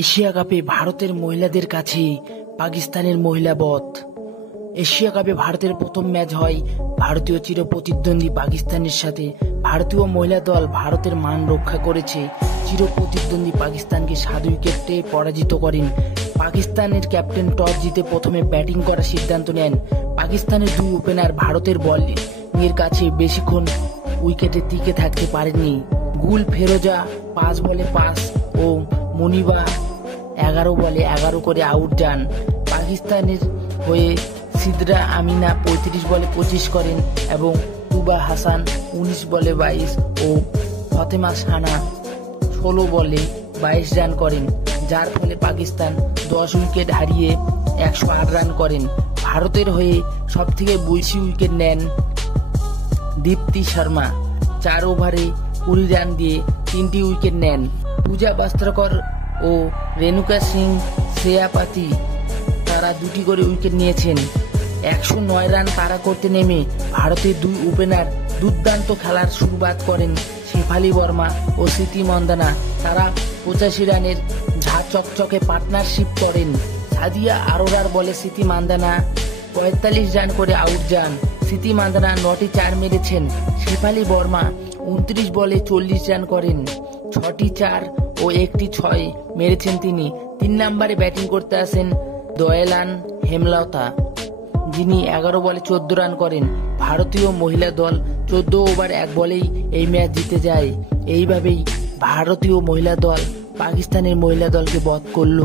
Asia কাপে ভারতের মহিলাদের কাছে পাকিস্তানের মহিলা বধ। এশিয়া কাপে ভারতের প্রথম ম্যাচ হয় ভারতীয় চিরপ্রতিদ্বন্দ্বী পাকিস্তানের সাথে। ভারতীয় মহিলা দল ভারতের মান রক্ষা করেছে, চিরপ্রতিদ্বন্দ্বী পাকিস্তানকে 7 উইকেটে পরাজিত করেন। পাকিস্তানের ক্যাপ্টেন টস জিতে প্রথমে ব্যাটিং করার সিদ্ধান্ত নেন। পাকিস্তানের দুই ওপেনার ভারতের বলের কাছে বেশিক্ষণ উইকেটে টিকে থাকতে পারেননি। গুল ফেরোজা 5 বলে 5 ও মুনিবা 11 বলে 11 করে আউট যান। পাকিস্তানের হয়ে সিদরা আমিনা 35 বলে 25 করেন এবং তুবা হাসান 19 বলে 22 ও ফতেমা সানা 16 বলে 22 রান করেন, যার ফলে পাকিস্তান 10 উইকেট হারিয়ে 108 রান করেন। ভারতের হয়ে সবথেকে বেশি উইকেট নেন দীপ্তি শর্মা, 4 ওভারে 20 রান দিয়ে 3টি উইকেট নেন। পূজা বাস্ত্রকর ও রেণুকা সিং সেয়াপাতি তারা 2টি করে উইকেট নিয়েছেন। 109 রান তাড়া করতে নেমে ভারতের দুই ওপেনার দুর্দান্ত খেলার শুরুয়াত করেন। শেফালি বর্মা ও স্মৃতি মান্দানা তারা 85 রানের ঝাঁ চকচকে পার্টনারশিপ করেন। সাদিয়া আরোরার বলে স্মৃতি মান্দানা 45 রান করে আউট যান। স্মৃতি মান্দানা 9টি 4 মেরেছেন। শেফালি বর্মা 29 বলে 40 রান করেন, 6টি 4 ও 1টি 6 মেরেছেন তিনি। 3 নম্বরে ব্যাটিং করতে আসেন দয়ালান হেমলতা, যিনি 11 বলে 14 রান করেন। ভারতীয় মহিলা দল 14 ওভার 1 বলেই এই ম্যাচ জিতে যায়। এইভাবেই ভারতীয় মহিলা দল পাকিস্তানের মহিলা দলকে বধ করল।